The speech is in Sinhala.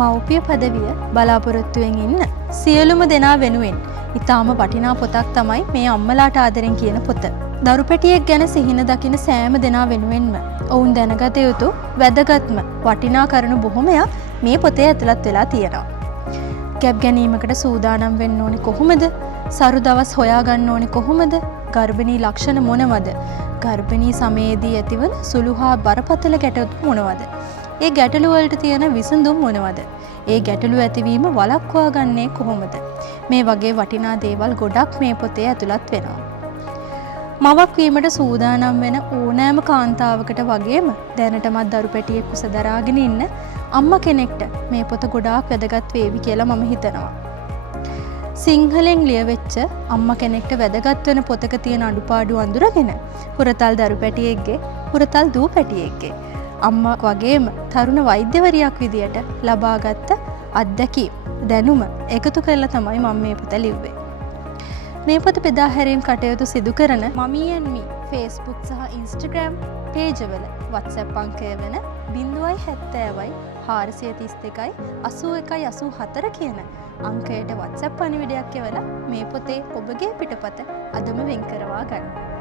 මව්පිය පදවිය බලාපොරොත්තුවෙන් ඉන්න සියලුම දෙනා වෙනුවෙන් ඊටාම වටිනා පොතක් තමයි මේ අම්මලාට ආදරෙන් කියන පොත. දරු පැටියෙක් ගැන සිහින දකින සෑම දෙනා වෙනුවෙන්ම ඔවුන් දැනගත යුතු වැදගත්ම වටිනා කරුණු බොහොමයක් මේ පොතේ ඇතුළත් වෙලා තියෙනවා. ගැබ් ගැනීමකට සූදානම් වෙන්න ඕනේ කොහොමද? සරු දවස් හොයාගන්න ඕනේ කොහොමද? ගර්භණී ලක්ෂණ මොනවද? ගර්භණී සමයේදී ඇතිවන සුළු හා බරපතල ගැටලු මොනවද? ඒ ගැටලු වලට තියෙන විසඳුම් මොනවද? ඒ ගැටලු ඇතිවීම වළක්වා ගන්නේ කොහොමද? මේ වගේ වටිනා දේවල් ගොඩක් මේ පොතේ ඇතුළත් වෙනවා. මවක් වීමට සූදානම් වෙන ඕනෑම කාන්තාවකට වගේම දැනටමත් දරු පැටියෙක් කුස දරාගෙන ඉන්න අම්මා කෙනෙක්ට මේ පොත ගොඩාක් වැදගත් වේවි කියලා මම හිතනවා. සිංහලෙන් ලියවෙච්ච අම්මා කෙනෙක්ට වැදගත් වෙන පොතක තියෙන අඩුපාඩු අඳුරගෙන හුරතල් දරු පැටියෙක්ගේ හුරතල් දූ පැටියෙක්ගේ අම්මා වගේම තරුණ වෛද්‍යවරියක් විදියට ලබාගත් අත්දැකීම් දැනුම එකතු කරලා තමයි මම මේ පොත ලිව්වේ. මේ පොත බෙදා හැරීම් කටයුතු සිදු කරන මමීයන්මි Facebook සහ Instagram page වල WhatsApp අංකය වෙන 070යි 432යි 81යි 84 කියන අංකයට WhatsApp පණිවිඩයක් එවලා මේ පොතේ ඔබගේ පිටපත අදම වෙන් කරවා ගන්න.